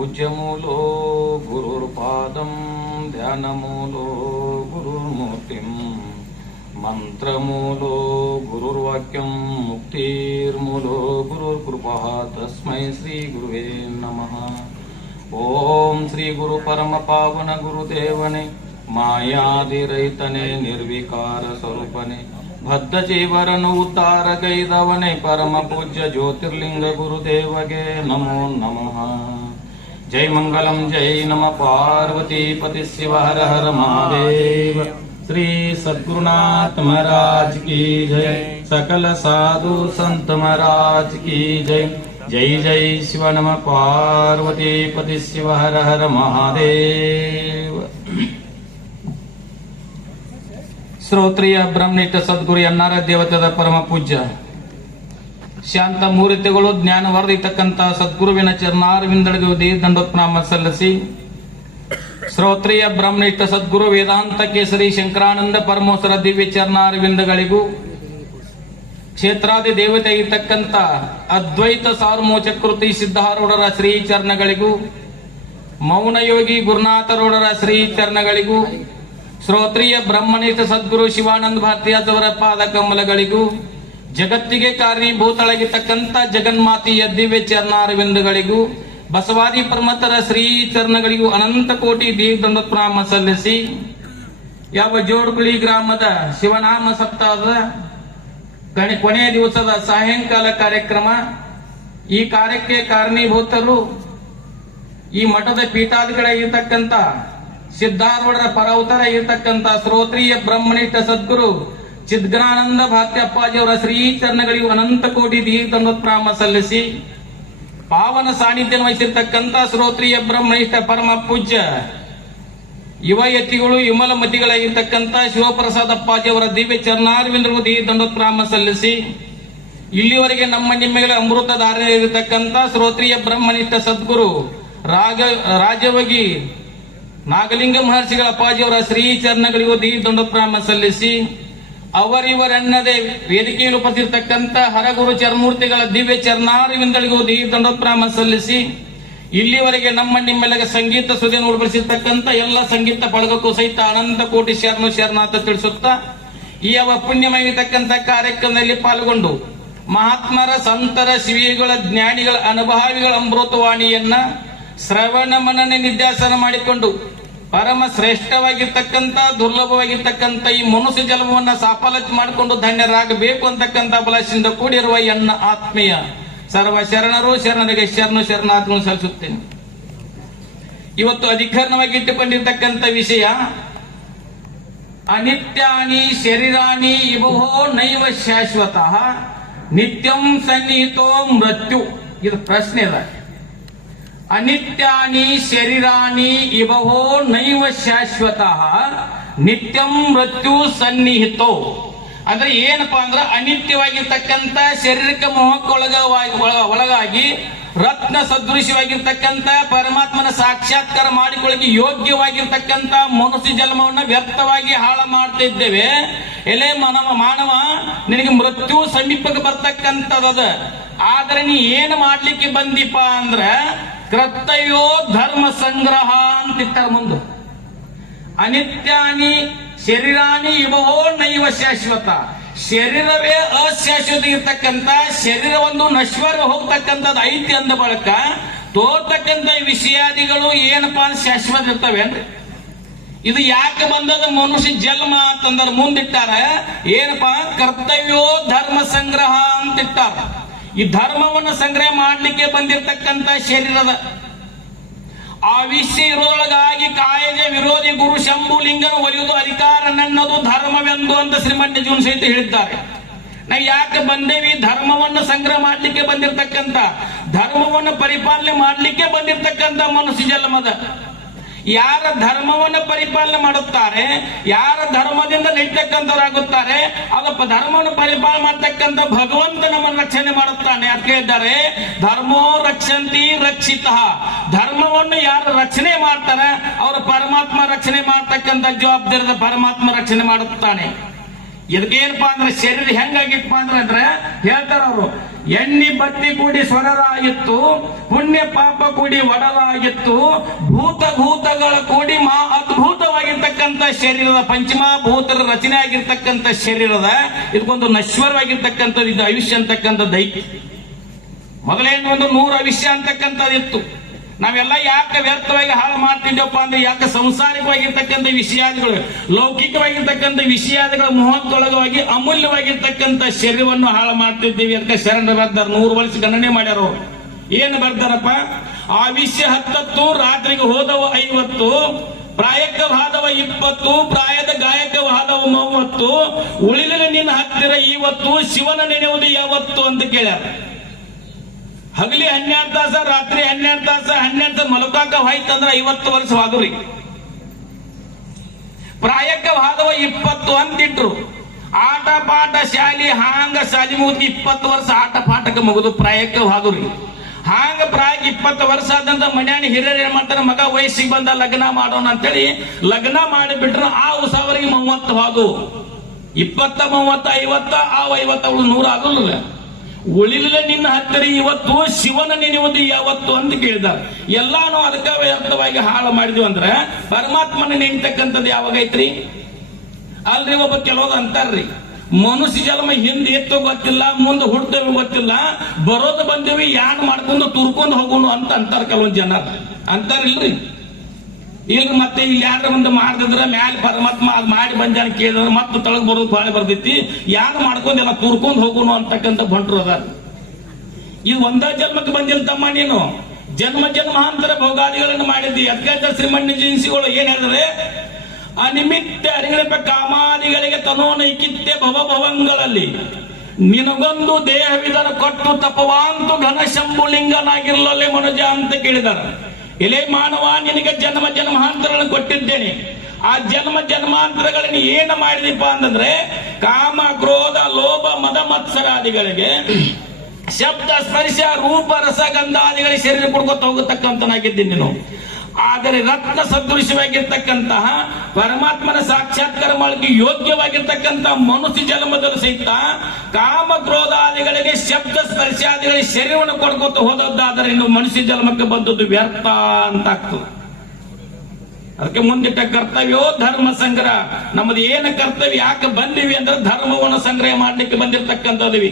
पूज्यमूलो गुरुर्पादं ध्यानमूलो गुरुर्मूर्तिं मंत्रमूलो गुरुर्वाक्यं मुक्तिर्मूलो गुरुर्कृपा तस्मै श्री गुरुवे नमः। ओम श्री गुरु परम पावन गुरुदेवने मायादिरहितने निर्विकार स्वरूपने बद्ध जीवरन उद्धार गैदवने परम पूज्य ज्योतिर्लिंग गुरुदेवगे नमो नमः। जय मंगलम जय नम पार्वती पति शिव हर हर महादेव। श्री सद्गुरुनाथ महाराज की जय। सकल साधु संत महाराज की जय। जय जय शिव नम पार्वती पति शिव हर हर महादेव। ಶ್ರೋತ್ರಿಯ ಬ್ರಹ್ಮನಿಷ್ಠ ಸದ್ಗುರು ಎನ್ನಾರ ದೇವತೆದ ಪರಮ ಪೂಜ್ಯ ಶಾಂತ ಮೂರ್ತಿಗಳು ಜ್ಞಾನ ವರ್ಧಿತಕ್ಕಂತ ಸದ್ಗುರುವಿನ ಚರಣಾರವಿಂದಳಿಗೆ ದಂಡೋತ್ಪ್ರಣಾಮ ಸಲ್ಲಿಸಿ ಶ್ರೋತ್ರಿಯ ಬ್ರಹ್ಮನಿಷ್ಠ ಸದ್ಗುರು ವೇದಾಂತ ಕೇಸರಿ ಶಂಕರಾನಂದ ಪರಮೋಸರ ದಿವ್ಯ ಚರಣಾರವಿಂದಗಳಿಗೂ ಕ್ಷೇತ್ರಾದಿ ದೇವತೆ ಇರತಕ್ಕಂತ ಅದ್ವೈತ ಸಾರ್ವಮೋಚಕೃತಿ ಸಿದ್ಧಾರೂಢರ ಶ್ರೀ ಚರಣಗಳಿಗೂ ಮೌನಯೋಗಿ ಗುರುನಾಥರೂಢರ ಶ್ರೀ ಚರಣಗಳಿಗೂ ಶ್ರೋತ್ರಿಯ ಬ್ರಹ್ಮನಿಷ್ಠ ಸದ್ಗುರು ಶಿವಾನಂದ ಭಾರತೀಯದವರ ಪಾದ ಕಮಲಗಳಿಗೂ ಜಗತ್ತಿಗೆ ಕಾರಣೀಭೂತಳಾಗಿರ್ತಕ್ಕಂಥ ಜಗನ್ಮಾತೆಯ ದಿವ್ಯ ಚರಣಾರವಿಂದಗಳಿಗೂ ಬಸವಾದಿ ಪ್ರಮತರ ಶ್ರೀ ಚರಣಗಳಿಗೂ ಅನಂತ ಕೋಟಿ ದೀರ್ಘದಂಡೋತ್ಪ್ರಣಾಮ ಸಲ್ಲಿಸಿ ಯಾವ ಜೋಡುಗುಳಿ ಗ್ರಾಮದ ಶಿವನಾಮ ಸಪ್ತಾಹದ ಕೊನೆಯ ದಿವಸದ ಸಾಯಂಕಾಲ ಕಾರ್ಯಕ್ರಮ, ಈ ಕಾರ್ಯಕ್ಕೆ ಕಾರಣೀಭೂತರು ಈ ಮಠದ ಪೀಠಾಧಿಗಳಾಗಿರ್ತಕ್ಕಂಥ ಸಿದ್ಧಾರೂಢರ ಪರವತರ ಇರತಕ್ಕಂತ ಶ್ರೋತ್ರಿಯ ಬ್ರಹ್ಮನಿಷ್ಠ ಸದ್ಗುರು ಚಿದ್ಜ್ಞಾನಂದ ಭಾತ್ಯಪ್ಪಾಜಿಯವರ ಶ್ರೀ ಚರಣಗಳಿಗೂ ಅನಂತ ಕೋಟಿ ದೀರ್ಘದಂಡೋತ್ಪ್ರಣಾಮ ಸಲ್ಲಿಸಿ ಪಾವನ ಸಾನ್ನಿಧ್ಯ ವಹಿಸಿರ್ತಕ್ಕಂಥ ಶ್ರೋತ್ರಿಯ ಬ್ರಹ್ಮನಿಷ್ಠ ಪರಮ ಪೂಜ್ಯ ಯುವಯತಿಗಳು ವಿಮಲ ಮತಿಗಳಾಗಿರ್ತಕ್ಕಂಥ ಶಿವಪ್ರಸಾದ ಅಪ್ಪಾಜಿಯವರ ದಿವ್ಯ ಚರಣಾರವಿಂದರಿಗೂ ದೀರ್ಘದಂಡೋತ್ಪ್ರಣಾಮ ಸಲ್ಲಿಸಿ ಇಲ್ಲಿವರೆಗೆ ನಮ್ಮ ನಿಮ್ಮೆಗಳ ಅಮೃತ ಧಾರಣೆ ಇರತಕ್ಕಂಥ ಶ್ರೋತ್ರಿಯ ಬ್ರಹ್ಮನಿಷ್ಠ ಸದ್ಗುರು ರಾಜಯೋಗಿ ನಾಗಲಿಂಗ ಮಹರ್ಷಿಗಳ ಅಪ್ಪಾಜಿಯವರ ಶ್ರೀ ಚರಣಗಳಿಗೂ ದೀರ್ಘದಂಡೋತ್ಪ್ರಣಾಮ ಸಲ್ಲಿಸಿ ಅವರಿವರೆನ್ನದೇ ವೇದಿಕೆಯಲ್ಲಿ ಉಪಸ್ಥಿತಕ್ಕಂಥ ಹರಗುರು ಚರಮೂರ್ತಿಗಳ ದಿವ್ಯ ಚರಣಾರವಿಂದಗಳಿಗೂ ದೀರ್ಘದಂಡೋತ್ಪ್ರಣಾಮ ಸಲ್ಲಿಸಿ ಇಲ್ಲಿವರೆಗೆ ನಮ್ಮ ನಿಮ್ಮೆಲ್ಲಗೆ ಸಂಗೀತ ಸುದ್ದಿಯನ್ನು ಉಡ್ಬಡಿಸಿರ್ತಕ್ಕಂಥ ಎಲ್ಲ ಸಂಗೀತ ಬಳಗಕ್ಕೂ ಸಹಿತ ಅನಂತ ಕೋಟಿ ಶರಣಾರ್ಥ ತಿಳಿಸುತ್ತಾ ಈ ಅವ ಪುಣ್ಯಮಯತಕ್ಕಂಥ ಕಾರ್ಯಕ್ರಮದಲ್ಲಿ ಪಾಲ್ಗೊಂಡು ಮಹಾತ್ಮರ ಸಂತರ ಶಿವಿಗಳ ಜ್ಞಾನಿಗಳ ಅನುಭಾವಿಗಳ ಅಮೃತವಾಣಿಯನ್ನ ಶ್ರವಣ ಮನನ ನಿಧ್ಯಾಸನ ಮಾಡಿಕೊಂಡು ಪರಮ ಶ್ರೇಷ್ಠವಾಗಿರ್ತಕ್ಕಂಥ ದುರ್ಲಭವಾಗಿರ್ತಕ್ಕಂಥ ಈ ಮನುಷ್ಯ ಜನ್ಮವನ್ನ ಸಾಫಲ್ಯ ಮಾಡಿಕೊಂಡು ಧನ್ಯರಾಗಬೇಕು ಅಂತಕ್ಕಂಥ ಬಲಸಿಂದ ಕೂಡಿರುವ ಎನ್ನ ಆತ್ಮೀಯ ಸರ್ವ ಶರಣರು ಶರಣರಿಗೆ ಶರಣಾರ್ಥಗಳನ್ನು ಸಲ್ಲಿಸುತ್ತೇನೆ. ಇವತ್ತು ಅಧಿಕರಣವಾಗಿ ಇಟ್ಟುಕೊಂಡಿರ್ತಕ್ಕಂಥ ವಿಷಯ ಅನಿತ್ಯಾನಿ ಶರೀರಾಣಿ ಇಬಹು ನೈವ ಶಾಶ್ವತಃ ನಿತ್ಯಂ ಸನ್ನಿಹಿತೋ ಮೃತ್ಯು. ಇದು ಪ್ರಶ್ನೆ ಇದೆ. ಅನಿತ್ಯಾನಿ ಶರೀರಾಣಿ ಇಬಹು ನೈವ ಶಾಶ್ವತಃ ನಿತ್ಯಂ ಮೃತ್ಯು ಸನ್ನಿಹಿತೋ. ಅಂದ್ರೆ ಏನಪ್ಪಾ ಅಂದ್ರೆ ಅನಿತ್ಯವಾಗಿರ್ತಕ್ಕಂಥ ಶರೀರಕ್ಕೆ ಒಳಗಾಗಿ ರತ್ನ ಸದೃಶ್ಯವಾಗಿರ್ತಕ್ಕಂಥ ಪರಮಾತ್ಮನ ಸಾಕ್ಷಾತ್ಕಾರ ಮಾಡಿಕೊಳ್ಳಿ ಯೋಗ್ಯವಾಗಿರ್ತಕ್ಕಂಥ ಮನುಷ್ಯ ಜನ್ಮವನ್ನ ವ್ಯರ್ಥವಾಗಿ ಹಾಳು ಮಾಡ್ತಾ ಇದ್ದೇವೆ. ಎಲೆ ಮಾನವ ನಿನಗೆ ಮೃತ್ಯು ಸಮೀಪಕ್ಕೆ ಬರ್ತಕ್ಕಂಥದ. ಆದ್ರೆ ನೀ ಏನು ಮಾಡ್ಲಿಕ್ಕೆ ಬಂದಿಪ್ಪ ಅಂದ್ರ ಕರ್ತವ್ಯೋ ಧರ್ಮ ಸಂಗ್ರಹ ಅಂತಿರ್ತಾರ ಮುಂದೆ. ಅನಿತ್ಯಾನಿ ಶರೀರಾನಿ ಇಬಹು ನೈವ ಶಾಶ್ವತ. ಶರೀರವೇ ಅಶಾಶ್ವತ ಇರ್ತಕ್ಕಂಥ ಶರೀರ ಒಂದು ನಶ್ವರ ಹೋಗ್ತಕ್ಕಂಥದ್ದು ಐತಿ ಅಂದ ಬಳಕ ತೋರ್ತಕ್ಕಂಥ ವಿಷಯಾದಿಗಳು ಏನಪ್ಪಾ ಶಾಶ್ವತ ಇರ್ತವೇನ್ರಿ. ಇದು ಯಾಕೆ ಬಂದದ ಮನುಷ್ಯ ಜನ್ಮ ಅಂತಂದ್ರೆ ಮುಂದಿಟ್ಟಾರ ಏನಪ್ಪಾ ಕರ್ತವ್ಯೋ ಧರ್ಮ ಸಂಗ್ರಹ ಅಂತಿಟ್ಟಾರ. ಈ ಧರ್ಮವನ್ನು ಸಂಗ್ರಹ ಮಾಡ್ಲಿಕ್ಕೆ ಬಂದಿರತಕ್ಕಂತ ಶರೀರದ ಆ ವಿಷಯ ಇರೋದೊಳಗಾಗಿ ಕಾಯಜ ವಿರೋಧಿ ಗುರು ಶಂಭುಲಿಂಗನ ಒಲಿಯುವುದು ಅಧಿಕಾರ ನನ್ನದು ಧರ್ಮವೆಂದು ಅಂತ ಶ್ರೀಮಂತ ಸಹಿತ ಹೇಳಿದ್ದಾರೆ. ನಾವು ಯಾಕೆ ಬಂದೇವಿ? ಧರ್ಮವನ್ನು ಸಂಗ್ರಹ ಮಾಡ್ಲಿಕ್ಕೆ ಬಂದಿರತಕ್ಕಂತ, ಧರ್ಮವನ್ನು ಪರಿಪಾಲನೆ ಮಾಡ್ಲಿಕ್ಕೆ ಬಂದಿರತಕ್ಕಂತ ಮನುಷ್ಯ ಜನ್ಮದ. ಯಾರ ಧರ್ಮವನ್ನು ಪರಿಪಾಲನೆ ಮಾಡುತ್ತಾರೆ, ಯಾರ ಧರ್ಮದಿಂದ ನಡೀತಕ್ಕಂಥವರಾಗುತ್ತಾರೆ, ಅದಪ್ಪ ಧರ್ಮವನ್ನು ಪರಿಪಾಲನೆ ಮಾಡತಕ್ಕಂಥ ಭಗವಂತ ನಮ್ಮನ್ನು ರಕ್ಷಣೆ ಮಾಡುತ್ತಾನೆ. ಅದಕ್ಕೆ ಇದ್ದಾರೆ ಧರ್ಮೋ ರಕ್ಷಂತಿ ರಕ್ಷಿತ. ಧರ್ಮವನ್ನು ಯಾರು ರಕ್ಷಣೆ ಮಾಡ್ತಾರೆ ಅವರ ಪರಮಾತ್ಮ ರಕ್ಷಣೆ ಮಾಡತಕ್ಕಂಥ ಜವಾಬ್ದಾರಿ ಪರಮಾತ್ಮ ರಕ್ಷಣೆ ಮಾಡುತ್ತಾನೆ. ಇದಕ್ಕೇನಪ್ಪಾ ಅಂದ್ರೆ ಶರೀರ ಹೆಂಗಾಗಿತ್ತಪ್ಪ ಅಂದ್ರೆ ಹೇಳ್ತಾರ ಅವರು, ಎಣ್ಣಿ ಬತ್ತಿ ಕೂಡಿ ಸ್ವರರಾಗಿತ್ತು, ಪುಣ್ಯ ಪಾಪ ಕೂಡಿ ಒಡಲಾಗಿತ್ತು, ಭೂತಗಳ ಕೂಡಿ ಅದ್ಭುತವಾಗಿರ್ತಕ್ಕಂಥ ಶರೀರದ ಪಂಚಮಭೂತರ ರಚನೆ ಆಗಿರ್ತಕ್ಕಂಥ ಶರೀರದ ಇದಕ್ಕೊಂದು ನಶ್ವರವಾಗಿರ್ತಕ್ಕಂಥದ್ದು, ಇದು ಆಯುಷ್ಯ ಅಂತಕ್ಕಂಥದ್ದು ಐತಿ. ಮೊದಲೇನು ಒಂದು 100 ಆಯುಷ್ಯ ಅಂತಕ್ಕಂಥದ್ದು ಇತ್ತು. ನಾವೆಲ್ಲ ಯಾಕೆ ವ್ಯರ್ಥವಾಗಿ ಹಾಳು ಮಾಡ್ತಿದ್ದೇವಪ್ಪ ಅಂದ್ರೆ ಯಾಕೆ ಸಂಸಾರಿಕವಾಗಿರ್ತಕ್ಕಂಥ ವಿಷಯಾದಿಗಳು, ಲೌಕಿಕವಾಗಿರ್ತಕ್ಕಂಥ ವಿಷಯಾದಿಗಳ ಮಹತ್ವೊಳಗಾಗಿ ಅಮೂಲ್ಯವಾಗಿರ್ತಕ್ಕಂಥ ಶರೀರವನ್ನು ಹಾಳು ಮಾಡ್ತಿದ್ದೀವಿ ಅಂತ ಶರಣ ಬರ್ದಾರ. 100 ವರ್ಷ ಗಣನೆ ಮಾಡ್ಯಾರ. ಏನು ಬರ್ತಾರಪ್ಪ? ಆಯುಷ್ಯ 10, ರಾತ್ರಿಗೆ ಹೋದವ 50, ಪ್ರಾಯಕವಾದವ 20, ಪ್ರಾಯದ ಗಾಯಕವಾದವ 30, ಉಳಿದ ನಿನ್ನ ಹತ್ತಿರ ಇವತ್ತು, ಶಿವನ ನೆನೆಯುವುದು ಯಾವತ್ತು ಅಂತ ಕೇಳ್ಯಾರ. ಹಗಲಿ 12 ತಾಸ, ರಾತ್ರಿ 12 ತಾಸ, 12 ತಾಸ ಮಲಕಾಕ ಹೋಯ್ತಂದ್ರ 50 ವರ್ಷ ಹೋದ್ರಿ. ಪ್ರಾಯಕವಾದವ 20 ಅಂತಿಟ್ರು. ಆಟ ಪಾಠ ಶಾಲಿ ಹಾಂಗ ಶಾಲಿ ಮುಗಿದು 20 ವರ್ಷ ಆಟ ಪಾಠಕ್ಕೆ ಮುಗಿದು ಪ್ರಾಯಕವಾದ್ರಿ. ಹಾಂಗ ಪ್ರಾಯಕ್ಕೆ 20 ವರ್ಷ ಆದಂತ ಮನ್ಯಾನ ಹಿರಿಯರು ಏನ್ ಮಾಡ್ತಾರ, ಮಗ ವಯಸ್ಸಿಗೆ ಬಂದ ಲಗ್ನ ಮಾಡೋಣ ಅಂತೇಳಿ ಲಗ್ನ ಮಾಡಿಬಿಟ್ರು. ಆ ಉಸಾವರಿಗೆ 30 ಹೋದು. 20, 30, 50, ಆ 50 ಅವಳು 100 ಆಗಲ್ಲ. ಉಳಿಲಿಲ್ಲ ನಿನ್ನ ಹತ್ತಿರ ಇವತ್ತು, ಶಿವನ ನೆನೆಯುವುದು ಯಾವತ್ತು ಅಂತ ಕೇಳಿದಾರೆ. ಎಲ್ಲಾನು ಅದಕ್ಕೆ ವ್ಯರ್ಥವಾಗಿ ಹಾಳು ಮಾಡಿದ್ವಿ ಅಂದ್ರೆ ಪರಮಾತ್ಮನ ನೆನೆತಕ್ಕಂಥದ್ದು ಯಾವಾಗ ಐತ್ರಿ? ಅಲ್ರಿ, ಒಬ್ಬ ಕೆಲವೊಂದು ಅಂತಾರ್ರಿ, ಮನುಷ್ಯ ಜನ್ಮ ಹಿಂದೆ ಎತ್ತೋ ಗೊತ್ತಿಲ್ಲ, ಮುಂದೆ ಹುಡ್ತೇವೆ ಗೊತ್ತಿಲ್ಲ, ಬರೋದು ಬಂದೇವಿ ಯಾನ್ ಮಾಡ್ಕೊಂಡು ತುರ್ಕೊಂಡು ಹೋಗೋಣ ಅಂತ ಅಂತಾರ ಕೆಲವೊಂದು ಜನ. ಅಂತಾರಿಲ್ರಿ? ಇಲ್ರಿ, ಮತ್ತೆ ಇಲ್ಲಿ ಯಾರ ಒಂದು ಮಾಡಿದ್ರೆ ಮ್ಯಾಲ ಪರಮಾತ್ಮ ಅದ್ ಮಾಡಿ ಬಂದಾನ ಕೇಳಿದ್ರೆ ಮತ್ತೆ ತಳಗ್ ಬರೋದು ಬಾಳೆ ಬರ್ತೈತಿ, ಯಾರು ಮಾಡ್ಕೊಂಡು ಎಲ್ಲ ತುರ್ಕೊಂಡು ಹೋಗೋಣ ಅಂತಕ್ಕಂಥ ಬಂಟ್ರು ಅದಾರ. ಇದು ಒಂದ ಜನ್ಮಕ್ಕೆ ಬಂದಿಲ್ಲ ತಮ್ಮ, ನೀನು ಜನ್ಮ ಜನ್ಮಾಂತರ ಭೋಗಾದಿಗಳನ್ನು ಮಾಡಿದ್ದಿ. ಅದಕ್ಕೆ ಶ್ರೀಮಣ್ಣ ಜಿನ್ಸಿಗಳು ಏನ್ ಹೇಳಿದ್ರೆ, ಅನಿಮಿತ್ತ ಅರಿಗಳಿಪ ಕಾಮಾದಿಗಳಿಗೆ ತನೋನೈಕಿತ್ಯ ಭವಭವಂಗಳಲ್ಲಿ ನಿನಗೊಂದು ದೇಹವಿದರ ಕೊಟ್ಟು ತಪವಾಂತು ಘನ ಶಂಭುಲಿಂಗನಾಗಿರ್ಲಲ್ಲೇ ಮನುಜ ಅಂತ ಕೇಳಿದಾರ. ಎಲೆ ಮಾನವ, ನಿನಗೆ ಜನ್ಮ ಜನ್ಮಾಂತರಗಳನ್ನು ಕೊಟ್ಟಿದ್ದೇನೆ. ಆ ಜನ್ಮ ಜನ್ಮಾಂತರಗಳನ್ನು ಏನು ಮಾಡಿದೀಪ ಅಂತಂದ್ರೆ ಕಾಮ, ಕ್ರೋಧ, ಲೋಭ, ಮದ, ಮತ್ಸರಾದಿಗಳಿಗೆ ಶಬ್ದ, ಸ್ಪರ್ಶ, ರೂಪ, ರಸ, ಗಂಧಾದಿಗಳಿಗೆ ಶರೀರ ಕೊಡ್ಕೊತ ಹೋಗತಕ್ಕಂತನಾಗಿದ್ದೀನಿ ನೀನು. ಆದರೆ ರತ್ನ ಸದೃಶವಾಗಿರ್ತಕ್ಕಂತಹ ಪರಮಾತ್ಮನ ಸಾಕ್ಷಾತ್ಕಾರ ಮಾಡಲಿಕ್ಕೆ ಯೋಗ್ಯವಾಗಿರ್ತಕ್ಕಂಥ ಮನುಷ್ಯ ಜನ್ಮದಲ್ಲಿ ಸಹಿತ ಕಾಮ ಕ್ರೋಧಾದಿಗಳಿಗೆ ಶಬ್ದ ಸ್ಪರ್ಶಾದಿಗಳಿಗೆ ಶರೀರವನ್ನು ಕೊಡ್ಕೊತ ಹೋದದ್ದಾದರೆ ಇನ್ನು ಮನುಷ್ಯ ಜನ್ಮಕ್ಕೆ ಬಂದದ್ದು ವ್ಯರ್ಥ ಅಂತ ಆಗ್ತದೆ. ಅದಕ್ಕೆ ಮುಂದಿಟ್ಟ ಕರ್ತವ್ಯೋ ಧರ್ಮ ಸಂಗ್ರಹ. ನಮ್ಮದು ಏನು ಕರ್ತವ್ಯ, ಯಾಕೆ ಬಂದಿವಿ ಅಂದ್ರೆ ಧರ್ಮವನ್ನು ಸಂಗ್ರಹ ಮಾಡ್ಲಿಕ್ಕೆ ಬಂದಿರತಕ್ಕಂಥದ್ವಿ,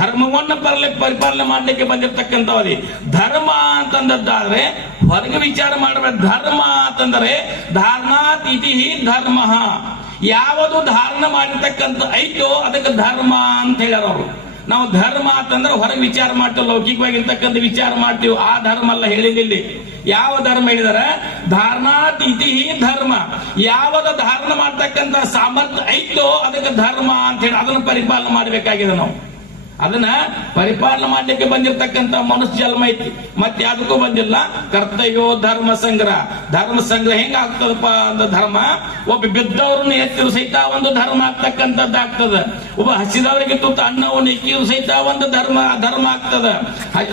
ಧರ್ಮವನ್ನು ಪರಿಪಾಲನೆ ಮಾಡ್ಲಿಕ್ಕೆ ಬಂದಿರತಕ್ಕಂಥವ್ರಿ. ಧರ್ಮ ಅಂತಂದದ್ದಾದ್ರೆ ಹೊರಗೆ ವಿಚಾರ ಮಾಡಬೇಕು. ಧರ್ಮ ಅಂತಂದ್ರೆ ಧಾರಣಾತ್ ಇತಿ ಧರ್ಮ. ಯಾವುದು ಧಾರಣ ಮಾಡಿರ್ತಕ್ಕಂಥ ಐತೋ ಅದಕ್ಕೆ ಧರ್ಮ ಅಂತ ಹೇಳ್ಯಾರ ಅವರು. ನಾವು ಧರ್ಮ ಅಂತಂದ್ರೆ ಹೊರಗೆ ವಿಚಾರ ಮಾಡ್ತೀವಿ, ಲೌಕಿಕವಾಗಿರ್ತಕ್ಕಂಥ ವಿಚಾರ ಮಾಡ್ತೀವಿ. ಆ ಧರ್ಮ ಅಲ್ಲ ಹೇಳಿದಿಲ್ಲ. ಯಾವ ಧರ್ಮ ಹೇಳಿದಾರೆ? ಧಾರಣಾತ್ ಇತಿ ಧರ್ಮ. ಯಾವದ ಧಾರಣ ಮಾಡ್ತಕ್ಕಂಥ ಸಾಮರ್ಥ್ಯ ಐತೋ ಅದಕ್ಕೆ ಧರ್ಮ ಅಂತ ಹೇಳಿ ಅದನ್ನು ಪರಿಪಾಲನೆ ಮಾಡಬೇಕಾಗಿದೆ. ನಾವು ಅದನ್ನ ಪರಿಪಾಲನೆ ಮಾಡ್ಲಿಕ್ಕೆ ಬಂದಿರತಕ್ಕಂತ ಮನುಷ್ಯ ಜನ್ಮ ಐತಿ, ಮತ್ತೆ ಯಾವ್ದಕ್ಕೂ ಬಂದಿಲ್ಲ. ಕರ್ತವ್ಯೋ ಧರ್ಮ ಸಂಗ್ರಹ. ಧರ್ಮ ಸಂಗ್ರಹ ಹೆಂಗ ಆಗ್ತದಪ್ಪ ಅಂದ ಧರ್ಮ, ಒಬ್ಬ ಬಿದ್ದವ್ರನ್ನ ಎತ್ತಿರು ಸಹಿತ ಒಂದು ಧರ್ಮ ಆಗ್ತಕ್ಕಂಥದ್ದು ಆಗ್ತದ. ಒಬ್ಬ ಹಸಿದವರಿಗೆ ತುತ್ತ ಅನ್ನವನ್ನು ಇಕ್ಕಿರು ಸಹಿತ ಒಂದು ಧರ್ಮ ಆಗ್ತದ.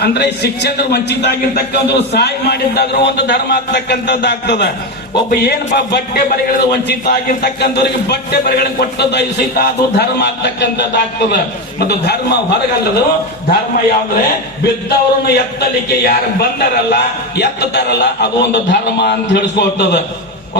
ಅಂದ್ರೆ ಶಿಕ್ಷಣ ವಂಚಿತ ಆಗಿರ್ತಕ್ಕಂಥ ಸಹಾಯ ಮಾಡಿದ್ದಾದ್ರೂ ಒಂದು ಧರ್ಮ ಆಗ್ತಕ್ಕಂಥದ್ದು ಆಗ್ತದ. ಒಬ್ಬ ಏನಪ್ಪ ಬಟ್ಟೆ ಬರೆಗಳ ವಂಚಿತ ಆಗಿರ್ತಕ್ಕಂಥವ್ರಿಗೆ ಬಟ್ಟೆ ಬರೆಗಳನ್ನು ಕೊಟ್ಟದ್ದು ಸಹಿತ ಅದು ಧರ್ಮ ಆಗ್ತಕ್ಕಂಥದ್ದು ಆಗ್ತದ. ಮತ್ತು ಧರ್ಮ ಹೊರಗಲ್ಲದು. ಧರ್ಮ ಯಾವ್ದ್ರೆ ಬಿದ್ದವರನ್ನು ಎತ್ತಲಿಕ್ಕೆ ಯಾರು ಬಂದರಲ್ಲ, ಎತ್ತತಾರಲ್ಲ, ಅದು ಒಂದು ಧರ್ಮ ಅಂತ ಹೇಳಿಸ್ಕೊಳ್ತದ.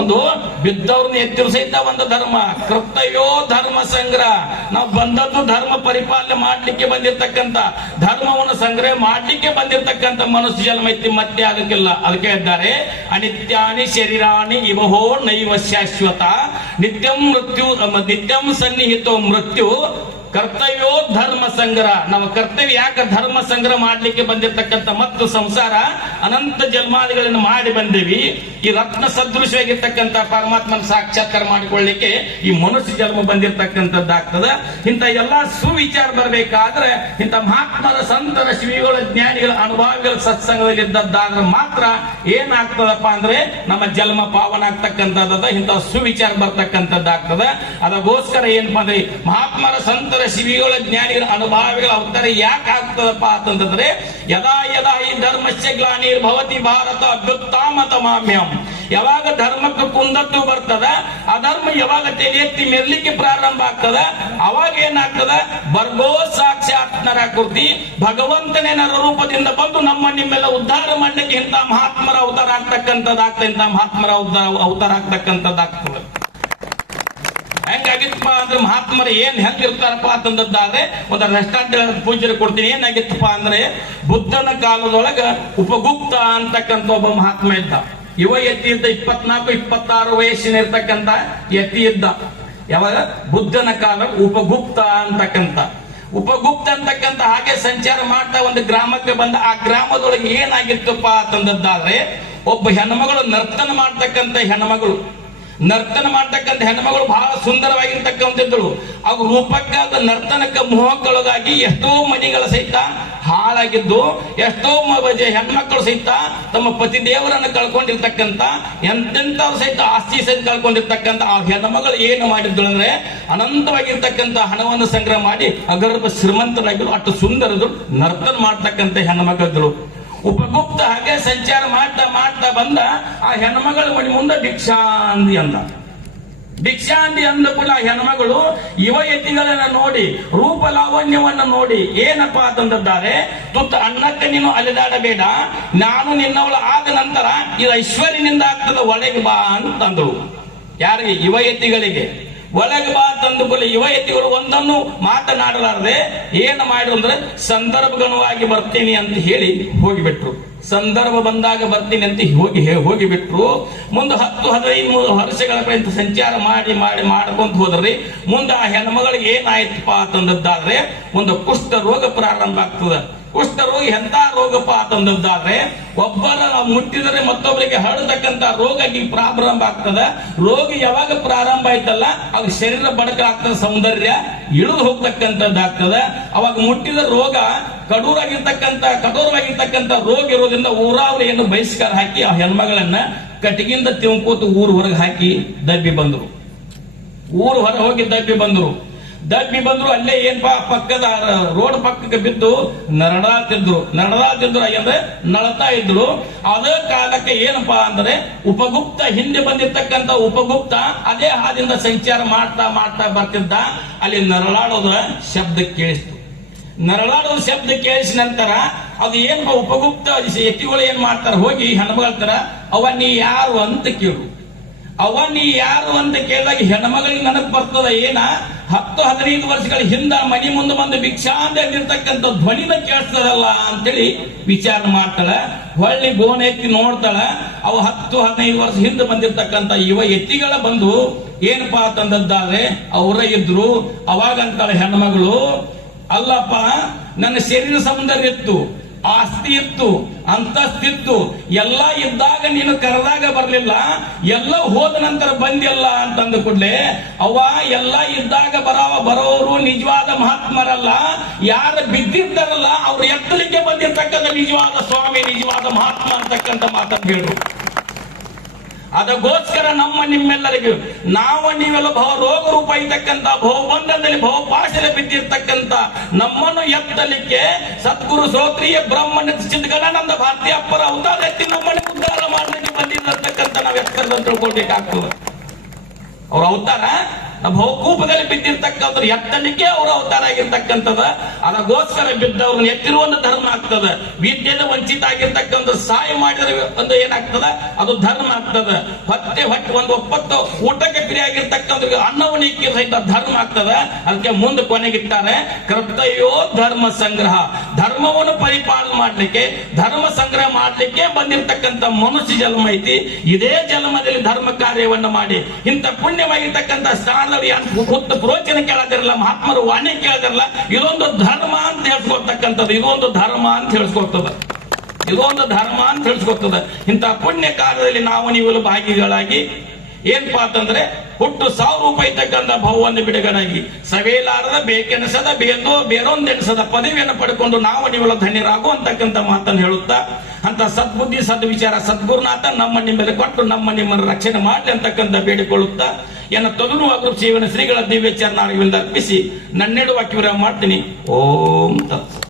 ಒಂದು ಬಿದ್ದವ್ರನ್ನ ಎತ್ತಿರು ಸಹಿತ ಒಂದು ಧರ್ಮ. ಕರ್ತವ್ಯೋ ಧರ್ಮ ಸಂಗ್ರಹ. ನಾವು ಬಂದದ್ದು ಧರ್ಮ ಪರಿಪಾಲನೆ ಮಾಡ್ಲಿಕ್ಕೆ ಬಂದಿರ್ತಕ್ಕಂಥ, ಧರ್ಮವನ್ನು ಸಂಗ್ರಹ ಮಾಡ್ಲಿಕ್ಕೆ ಬಂದಿರ್ತಕ್ಕಂಥ ಮನುಷ್ಯ ಜನ್ಮ ಐತಿ, ಮತ್ತೆ ಆಗಕ್ಕಿಲ್ಲ. ಅದಕ್ಕೆ ಇದ್ದಾರೆ ಅನಿತ್ಯಾನಿ ಶರೀರಾಣಿ ಇವಹೋ ನೈವ ಶಾಶ್ವತ ನಿತ್ಯಂ ಮೃತ್ಯು ನಿತ್ಯಂ ಸನ್ನಿಹಿತೋ ಮೃತ್ಯು ಕರ್ತವ್ಯೋ ಧರ್ಮ ಸಂಗ್ರಹ. ನಮ್ಮ ಕರ್ತವ್ಯ ಯಾಕೆ ಧರ್ಮ ಸಂಗ್ರಹ ಮಾಡ್ಲಿಕ್ಕೆ ಬಂದಿರತಕ್ಕಂಥ ಮತ್ತು ಸಂಸಾರ ಅನಂತ ಜನ್ಮಾದಿಗಳನ್ನು ಮಾಡಿ ಬಂದೇವಿ. ಈ ರತ್ನ ಸದೃಶವಾಗಿರ್ತಕ್ಕಂಥ ಪರಮಾತ್ಮನ ಸಾಕ್ಷಾತ್ಕಾರ ಮಾಡಿಕೊಳ್ಳಿಕ್ಕೆ ಈ ಮನುಷ್ಯ ಜನ್ಮ ಬಂದಿರತಕ್ಕಂಥದ್ದಾಗ್ತದೆ. ಇಂಥ ಎಲ್ಲಾ ಸುವಿಚಾರ ಬರಬೇಕಾದ್ರೆ ಇಂಥ ಮಹಾತ್ಮರ, ಸಂತರ, ಶ್ರೀಗಳ, ಜ್ಞಾನಿಗಳ, ಅನುಭವಿಗಳ ಸತ್ಸಂಗದಲ್ಲಿದ್ದದ್ದಾದ್ರೆ ಮಾತ್ರ ಏನಾಗ್ತದಪ್ಪ ಅಂದ್ರೆ ನಮ್ಮ ಜನ್ಮ ಪಾವನ ಆಗ್ತಕ್ಕಂಥದ್ದು. ಇಂಥ ಸುವಿಚಾರ ಬರ್ತಕ್ಕಂಥದ್ದಾಗ್ತದೆ. ಅದಕ್ಕೋಸ್ಕರ ಏನಪ್ಪಾ ಅಂದ್ರೆ ಮಹಾತ್ಮರ, ಸಂತರ, ಶಿವಿಗಳ, ಜ್ಞಾನಿಗಳ, ಅನುಭವಿಗಳ ಅವತಾರ ಯಾಕೆ ಆಗ್ತದಪ್ಪ ಅಂತಂದ್ರೆ ಯದಾ ಯದಾ ಈ ಧರ್ಮಸ್ಯ ಗ್ಲಾನಿರ್ಭವತಿ ಭಾರತ ಅಭ್ಯುತ್ಥಾಮತಮಾಮ್ಯಂ. ಯಾವಾಗ ಧರ್ಮಕ್ಕೆ ಕುಂದತ್ತು ಬರ್ತದ, ಅಧರ್ಮ ಯಾವಾಗ ತಲೆ ಎತ್ತಿ ಮೆರ್ಲಿಕ್ಕೆ ಪ್ರಾರಂಭ ಆಗ್ತದ, ಅವಾಗ ಏನಾಗ್ತದ, ಬರ್ಗೋ ಸಾಕ್ಷಾತ್ ನರಾಕೃತಿ ಭಗವಂತನೇ ನರ ರೂಪದಿಂದ ಬಂದು ನಮ್ಮ ನಿಮ್ಮೆಲ್ಲ ಉದ್ಧಾರ ಮಾಡ್ಲಿಕ್ಕೆ ಇಂಥ ಮಹಾತ್ಮರ ಅವತಾರ ಆಗ್ತಕ್ಕಂಥದ್ದಾಗ್ತದೆ, ಇಂಥ ಮಹಾತ್ಮರ ಅವತಾರ ಆಗ್ತಕ್ಕಂಥದ್ದಾಗ್ತದೆ. ಹೆಂಗಾಗಿತ್ತಪ್ಪ ಅಂದ್ರೆ ಮಹಾತ್ಮರು ಹೆಂಗಿರ್ತಾರಪ್ಪ ಅಂತಂದಾದ್ರೆ ಒಂದು ರೆಸ್ಟಾರೆಂಟ್ ಪೂಜೆ ಕೊಡ್ತೀನಿ. ಏನಾಗಿತ್ತಪ್ಪ ಅಂದ್ರೆ ಬುದ್ಧನ ಕಾಲದೊಳಗ ಉಪಗುಪ್ತ ಅಂತಕ್ಕಂಥ ಒಬ್ಬ ಮಹಾತ್ಮ ಇದ್ದ. ಯುವ ಯತಿ ಇದ್ದ, 24-26 ವಯಸ್ಸಿನ ಇರ್ತಕ್ಕಂಥ ಯತಿ ಇದ್ದ. ಯಾವಾಗ ಬುದ್ಧನ ಕಾಲ ಉಪಗುಪ್ತ ಅಂತಕ್ಕಂಥ ಹಾಗೆ ಸಂಚಾರ ಮಾಡ್ತಾ ಒಂದು ಗ್ರಾಮಕ್ಕೆ ಬಂದ. ಆ ಗ್ರಾಮದೊಳಗೆ ಏನಾಗಿತ್ತಪ್ಪ ಅಂತಂದಾದ್ರೆ ಒಬ್ಬ ಹೆಣ್ಮಗಳು ನರ್ತನ ಮಾಡ್ತಕ್ಕಂಥ ಹೆಣ್ಮಗಳು ಬಹಳ ಸುಂದರವಾಗಿರ್ತಕ್ಕಂಥದ್ದಳು. ಅವು ರೂಪಕ್ಕಾದ ನರ್ತನಕ್ಕೆ ಮೋಹಕ್ಕೊಳಗಾಗಿ ಎಷ್ಟೋ ಮನೆಗಳ ಸಹಿತ ಹಾಳಾಗಿದ್ದು, ಎಷ್ಟೋ ಹೆಣ್ಮಕ್ಳು ಸಹಿತ ತಮ್ಮ ಪತಿ ದೇವರನ್ನು ಕಳ್ಕೊಂಡಿರ್ತಕ್ಕಂಥ, ಎಂತೆಂಥವ್ರು ಸಹಿತ ಆಸ್ತಿ ಸಹಿತ ಕಳ್ಕೊಂಡಿರ್ತಕ್ಕಂಥ ಆ ಹೆಣ್ಮಗಳು ಏನು ಮಾಡಿದ್ದಳು ಅಂದ್ರೆ ಅನಂತವಾಗಿರ್ತಕ್ಕಂಥ ಹಣವನ್ನು ಸಂಗ್ರಹ ಮಾಡಿ ಅಗರ್ಭ ಶ್ರೀಮಂತರಾಗಿದ್ರು. ಅಷ್ಟು ಸುಂದರದು ನರ್ತನ ಮಾಡ್ತಕ್ಕಂಥ ಹೆಣ್ಮಗಳು. ಉಪಗುಪ್ತ ಹಾಗೆ ಸಂಚಾರ ಮಾಡ್ತಾ ಬಂದ. ಆ ಹೆಣ್ಮಗಳ ಮನೆ ಮುಂದೆ ಭಿಕ್ಷಾಂದಿ ಅಂದ ಕೂಡ ಆ ಹೆಣ್ಮಗಳು ಯುವ ಯತಿಗಳನ್ನ ನೋಡಿ, ರೂಪ ಲಾವಣ್ಯವನ್ನ ನೋಡಿ ಏನಪ್ಪಾ ಅಂತಂದಿದ್ದಾರೆ, ತುತ್ತ ಅನ್ನಕ್ಕೆ ನೀನು ಅಲೆದಾಡಬೇಡ, ನಾನು ನಿನ್ನವಳ ಆದ ನಂತರ ಇದು ಐಶ್ವರ್ಯನಿಂದ ಆಗ್ತದ, ಒಳಗೆ ಬಾ ಅಂತಂದಳು. ಯಾರಿಗೆ? ಯುವ ಯತಿಗಳಿಗೆ. ಒಳಗೆ ಬಾ ತಂದುಕೊಳ್ಳಿ. ಯುವ ಯತಿಗಳು ಒಂದನ್ನು ಮಾತನಾಡಲಾರದೆ ಏನು ಮಾಡಿದ್ರು ಅಂದ್ರೆ ಸಂದರ್ಭಗನುವಾಗಿ ಬರ್ತೀನಿ ಅಂತ ಹೇಳಿ ಹೋಗಿಬಿಟ್ರು. ಸಂದರ್ಭ ಬಂದಾಗ ಬರ್ತೀನಿ ಅಂತ ಹೋಗಿಬಿಟ್ರು. ಮುಂದೆ 10-15 ವರ್ಷಗಳ ಪರ್ಯಂತ ಸಂಚಾರ ಮಾಡ್ಕೊಂತ ಹೋದ್ರಿ. ಮುಂದೆ ಆ ಹೆಣ್ಮಗಳಿಗೆ ಏನಾಯ್ತಪ್ಪ ಅಂತಂದಾದ್ರೆ ಒಂದು ಕುಷ್ಠ ರೋಗ ಪ್ರಾರಂಭ ಆಗ್ತದೆ. ಕುಷ್ಠರೋಗ ಎಂತ ರೋಗಪ್ಪ ಅಂತಂದಾದ್ರೆ ಒಬ್ಬರ ಮುಟ್ಟಿದರೆ ಮತ್ತೊಬ್ಬರಿಗೆ ಹರಡತಕ್ಕಂತ ರೋಗ ಪ್ರಾರಂಭ ಆಗ್ತದ. ರೋಗ ಯಾವಾಗ ಪ್ರಾರಂಭ ಆಯ್ತಲ್ಲ ಅವಾಗ ಶರೀರ ಬಡಕ ಆಗ್ತದ, ಸೌಂದರ್ಯ ಇಳಿದು ಹೋಗ್ತಕ್ಕಂಥದ್ದಾಗ್ತದ. ಅವಾಗ ಮುಟ್ಟಿದ ರೋಗ ಕಠೋರವಾಗಿರ್ತಕ್ಕಂಥ ರೋಗ ಇರೋದ್ರಿಂದ ಊರಾವರಿಯನ್ನು ಬಹಿಷ್ಕಾರ ಹಾಕಿ ಆ ಹೆಣ್ಮಗಳನ್ನ ಕಟ್ಟಿಗಿಂದ ತಿಳ್ಕೋತು ಊರು ಹೊರಗೆ ಹಾಕಿ ದಬ್ಬಿ ಬಂದ್ರು. ಊರು ಹೊರ ಹೋಗಿ ದಬ್ಬಿ ಬಂದ್ರು. ಅಲ್ಲೇ ಏನ್ಪಾ ಪಕ್ಕದ ರೋಡ್ ಪಕ್ಕಕ್ಕೆ ಬಿದ್ದು ನರಳಾತಿದ್ರು ಅಂದ್ರೆ ನಳತಾ ಇದ್ರು. ಅದೇ ಕಾಲಕ್ಕೆ ಏನಪ್ಪಾ ಅಂದ್ರೆ ಉಪಗುಪ್ತ, ಹಿಂದೆ ಬಂದಿರ್ತಕ್ಕಂಥ ಉಪಗುಪ್ತ ಅದೇ ಹಾದಿಂದ ಸಂಚಾರ ಮಾಡ್ತಾ ಬರ್ತಿದ್ದ. ಅಲ್ಲಿ ನರಳಾಡೋದ ಶಬ್ದ ಕೇಳಿಸ್ತು. ನರಳಾಡೋದು ಶಬ್ದ ಕೇಳಿಸಿದ ನಂತರ ಅದು ಏನಪ್ಪ ಉಪಗುಪ್ತ ಯತಿಗಳು ಏನ್ ಮಾಡ್ತಾರ, ಹೋಗಿ ಹೆಣ್ಮಗಳ ಅವ ನೀ ಯಾರು ಅಂತ ಕೇಳು. ಕೇಳಿದಾಗ ಹೆಣ್ಮಗಳಿಗೆ ನನಗ್ ಬರ್ತದ ಏನ 10-15 ವರ್ಷಗಳ ಹಿಂದ ಮನಿ ಮುಂದೆ ಬಂದು ಭಿಕ್ಷಾಂದಿರ್ತಕ್ಕಂಥ ಧ್ವನಿನ ಕೇಳಿಸ್ತದಲ್ಲ ಅಂತೇಳಿ ವಿಚಾರ ಮಾಡ್ತಾಳ. ಹೊಳ್ಳಿ ಗೋನ ಎತ್ತಿ ನೋಡ್ತಾಳ. ಅವ 10-15 ವರ್ಷ ಹಿಂದೆ ಬಂದಿರ್ತಕ್ಕಂಥ ಯುವ ಎತ್ತಿಗಳ ಬಂದು ಏನಪ್ಪಾ ಅಂತಂದಾದ್ರೆ ಅವರ ಇದ್ರು. ಅವಾಗ ಅಂತಾಳ ಹೆಣ್ಮಗಳು, ಅಲ್ಲಪ್ಪ ನನ್ನ ಶರೀರ ಸೌಂದರ್ಯ ಇತ್ತು, ಆಸ್ತಿ ಇತ್ತು, ಅಂತಸ್ತಿತ್ತು, ಎಲ್ಲ ಇದ್ದಾಗ ನೀನು ಕರೆದಾಗ ಬರ್ಲಿಲ್ಲ, ಎಲ್ಲ ಹೋದ ನಂತರ ಬಂದಿಲ್ಲ ಅಂತಂದ ಕೂಡಲೇ ಅವ ಎಲ್ಲ ಇದ್ದಾಗ ಬರೋರು ನಿಜವಾದ ಮಹಾತ್ಮರಲ್ಲ, ಯಾರು ಬಿದ್ದಿದ್ದಾರಲ್ಲ ಅವ್ರು ಎತ್ತಲಿಕ್ಕೆ ಬಂದಿರ್ತಕ್ಕಂಥ ನಿಜವಾದ ಸ್ವಾಮಿ, ನಿಜವಾದ ಮಹಾತ್ಮ ಅಂತಕ್ಕಂಥ ಮಾತನ್ನು ಹೇಳು. ಅದಕ್ಕೋಸ್ಕರ ನಿಮ್ಮೆಲ್ಲರಿಗೂ ನೀವೆಲ್ಲ ರೋಗ ರೂಪ ಇರ್ತಕ್ಕಂಥ ಬಹುಬಂಧದಲ್ಲಿ ಬಹುಪಾಶದಲ್ಲಿ ಬಿದ್ದಿರ್ತಕ್ಕಂಥ ನಮ್ಮನ್ನು ಎತ್ತಲಿಕ್ಕೆ ಸದ್ಗುರು ಶ್ರೋತ್ರಿಯ ಬ್ರಹ್ಮನ ಚಿದ್ಗಣಾನಂದ ಭಾರತೀಯ ಅಪ್ಪರ ಅವತಾರ ಎತ್ತಿ ನಮ್ಮನ್ನು ಉದ್ಧಾರ ಮಾಡಲಿಕ್ಕೆ ಬಂದಿರತಕ್ಕಂಥ ನಾವು ಎತ್ತರದಲ್ಲಿ ತಿಳ್ಕೊಳ್ಬೇಕಾಗ್ತದೆ. ಅವ್ರ ಅವತಾರ ಬಹುಕೂಪದಲ್ಲಿ ಬಿದ್ದಿರ್ತಕ್ಕಂಥ ಎತ್ತಲಿಕ್ಕೆ ಅವರ ಅವತಾರ ಆಗಿರ್ತಕ್ಕಂಥದ. ಅದಕ್ಕೋಸ್ಕರ ಬಿದ್ದವ್ರನ್ನ ಎತ್ತಿರುವಂತ ಧರ್ಮ ಆಗ್ತದ. ವಿದ್ಯೆದ ವಂಚಿತ ಆಗಿರ್ತಕ್ಕಂಥ ಸಹಾಯ ಮಾಡಿದ್ರೆ ಒಂದು ಏನಾಗ್ತದ, ಅದು ಧರ್ಮ ಆಗ್ತದ. ಹೊಟ್ಟೆ ಒಂದು ಒಪ್ಪತ್ತು ಊಟಕ್ಕೆ ಪ್ರಿಯಾಗಿರ್ತಕ್ಕಂಥ ಅನ್ನವನಿಕೆ ಸಹಿತ ಧರ್ಮ ಆಗ್ತದ. ಅದಕ್ಕೆ ಮುಂದೆ ಕೊನೆಗಿಟ್ಟಾರೆ ಕರ್ತವ್ಯೋ ಧರ್ಮ ಸಂಗ್ರಹ. ಧರ್ಮವನ್ನು ಪರಿಪಾಲನೆ ಮಾಡ್ಲಿಕ್ಕೆ, ಧರ್ಮ ಸಂಗ್ರಹ ಮಾಡ್ಲಿಕ್ಕೆ ಬಂದಿರತಕ್ಕಂಥ ಮನುಷ್ಯ ಜನ್ಮ ಐತಿ. ಇದೇ ಜನ್ಮದಲ್ಲಿ ಧರ್ಮ ಕಾರ್ಯವನ್ನು ಮಾಡಿ ಇಂಥ ಪುಣ್ಯವಾಗಿರ್ತಕ್ಕಂಥ ಸ್ಥಾನ ಪ್ರೋಚನೆ ಕೇಳದಿರಲ್ಲ, ಮಹಾತ್ಮರು ವಾಣಿ ಕೇಳದಿರಲ್ಲ. ಇದೊಂದು ಧರ್ಮ ಅಂತ ಹೇಳ್ಸ್ಕೊಳ್ತಕ್ಕಂಥದ್ದು, ಇದೊಂದು ಧರ್ಮ ಅಂತ ಹೇಳ್ಸ್ಕೊಳ್ತದ. ಇಂಥ ಪುಣ್ಯ ಕಾರ್ಯದಲ್ಲಿ ನೀವೆಲ್ಲ ಭಾಗಿಗಳಾಗಿ ಏನ್ಪಾ ಅಂತಂದ್ರೆ ಹುಟ್ಟು 1000 ರೂಪಾಯಿ ತಕ್ಕಂತ ಭವವನ್ನು ಬಿಡುಗಡೆಯಾಗಿ ಸವೇಲಾರದ ಬೇಕೆನಸದ ಬೇರೊಂದೆನಸದ ಪದವಿಯನ್ನು ಪಡ್ಕೊಂಡು ನೀವೆಲ್ಲ ಧನ್ಯರಾಗು ಅಂತಕ್ಕಂಥ ಮಾತನ್ನು ಹೇಳುತ್ತಾ, ಅಂತ ಸದ್ಬುದ್ಧಿ ಸದ್ವಿಚಾರ ಸದ್ಗುರುನಾಥ ನಿಮ್ಮಲ್ಲಿ ಕೊಟ್ಟು ನಿಮ್ಮನ್ನು ರಕ್ಷಣೆ ಮಾಡಲಿ ಅಂತಕ್ಕಂಥ ಬೇಡಿಕೊಳ್ಳುತ್ತಾ ತೊದಲುವಾಗ ಜೀವನ ಶ್ರೀಗಳ ದಿವ್ಯ ಚರಣಾರ್ಪಿಸಿ ನನ್ನೆಡು ವಾಕ್ಯ ಮಾಡ್ತೀನಿ. ಓಂ ತತ್ಸ.